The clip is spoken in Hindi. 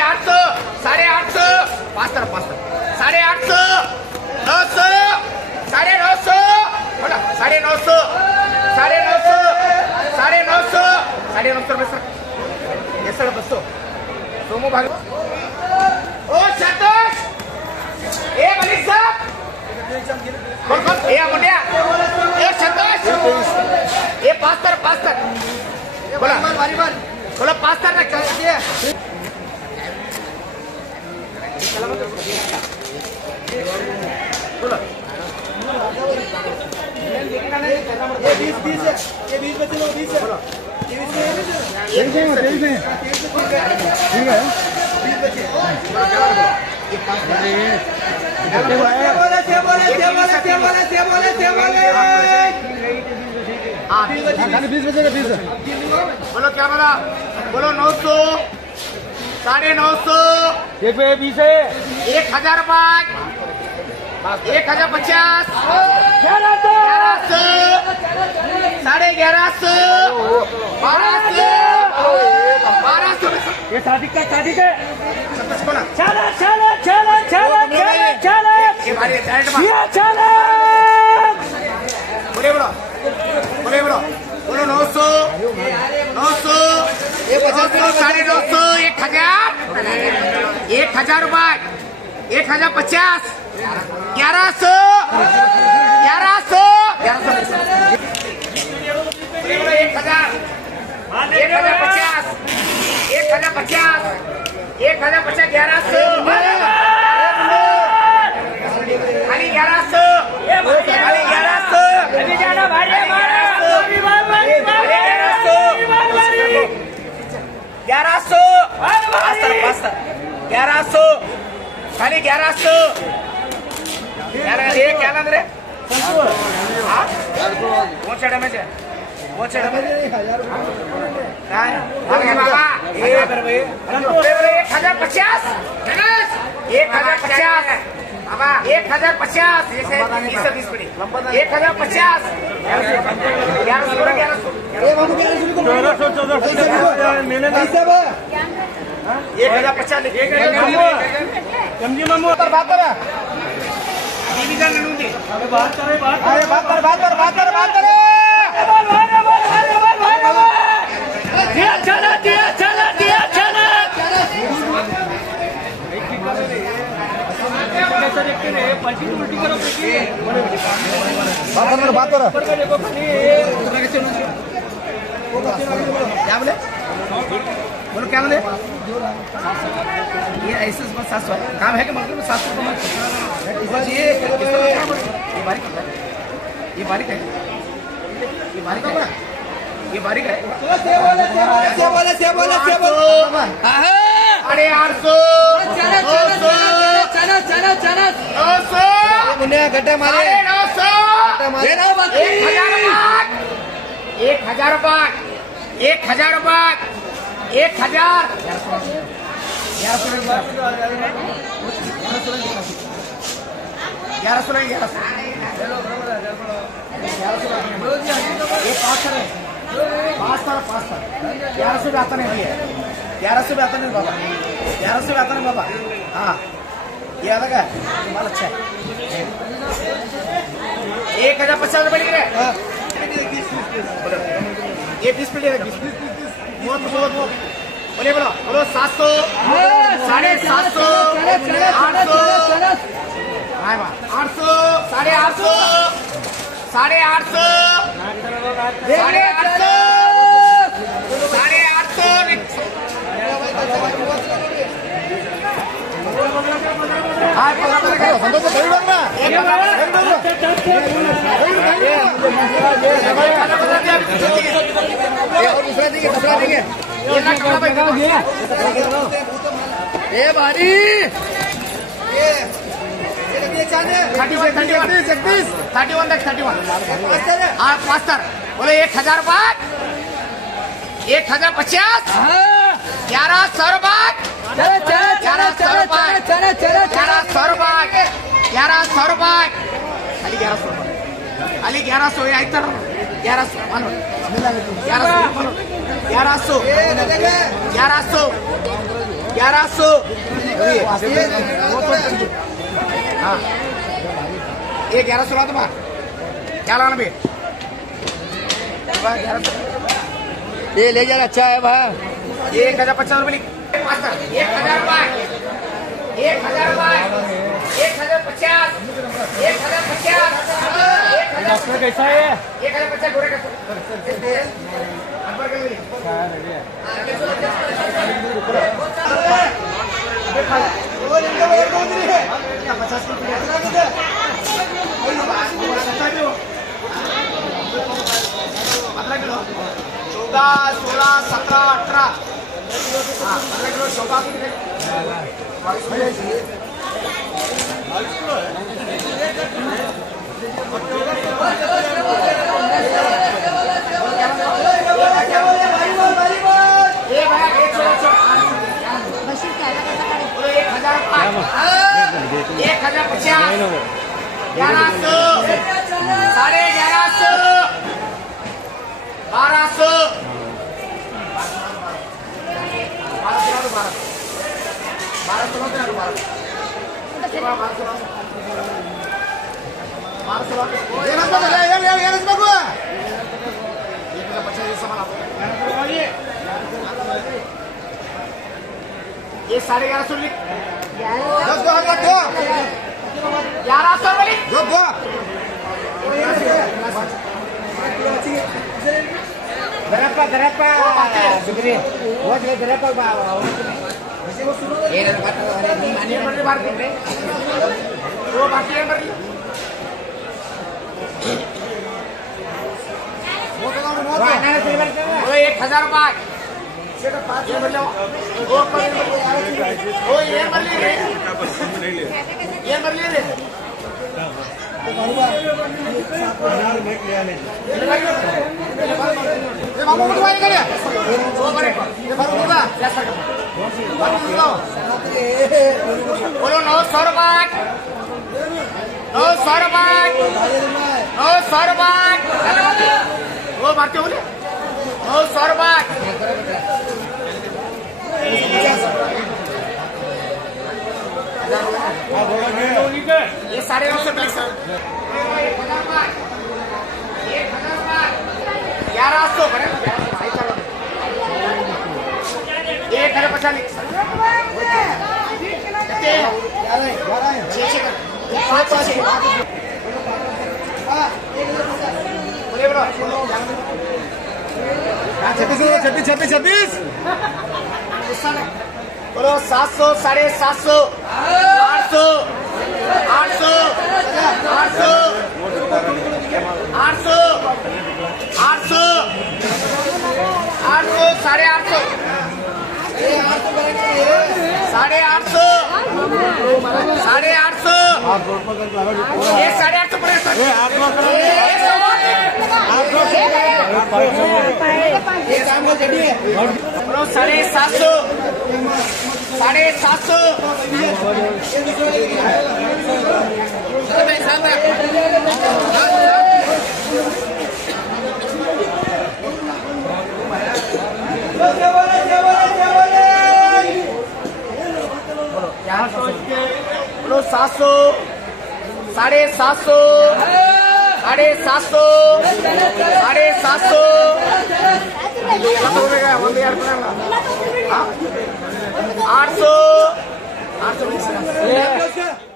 850, 850, पास्तर 850, 900, 950, बोला 950, 950, 950 रुपये सर, ये सर बसो सोमो भाग ओ संतोष ए मलिक साहब कौन ए मुंडिया ए संतोष ए पास्तर बोला बोला पास्तर ना क्या दिया बोलो ये 20 है ये 20 बचे लो 20 है ठीक है 20 बचे बोलो क्या बोला बोलो 900 950 20 है 1000 रुपये 1050 1100 1150 1200 ये शादी का चला ये भारी डायरेक्ट बोले बोलो 900 ये 950 1000 रुपये 1050 1100 खाली 1100 ये क्या नाम रे वो चढ़ा में से 1050 बात करो क्या बोले बोलो क्या बोले ये ऐसे 700 काम है कि मतलब 700 को ये बारीक है ये बारीक है 850 गड्ढे मारे 1000 रुपये 1100 आता नहीं 1100 आता नहीं बाबा 1100 आता नहीं बाबा हाँ ये अलग है माल अच्छा है 1050 रुपये लिख रहे ये 20 प्लेट है 20 बोले बोलो 700 750 800 ये भारी 31 पास्तर बोले 1000 रुपये 1050 1100 रुपये 1100 रुपये खाली 1100 ये आइतर 1100 1100 हाँ ये 1100 ला तुम्हारा क्या लाना भी 1100 ये ले जा अच्छा है भाई। ये 1050 रुपये 1000 रुपये 1050 डॉक्टर कैसा है? 1050 गोरे का चौदह 16 17 18 हाँ 15 किलो शोभा एक 1050 1100 1150 1200 ये 1150 लिख 1100 लिख berapa Sugri? Buat berapa Pak? ये बर्ली वो बाकी है बर्ली वो 1000 रुपये ये बर्ली रे बोलो 900 रुपये 900 रुपये 900 रुपये वो मारते बोले 900 रुपये ये 950 रुपये 1100 1050 छब्बीस बोलो 700 750 800 800 800 800 800 800 850 850 ये 850 बोलो 750 बोलो 700 750 750 800 800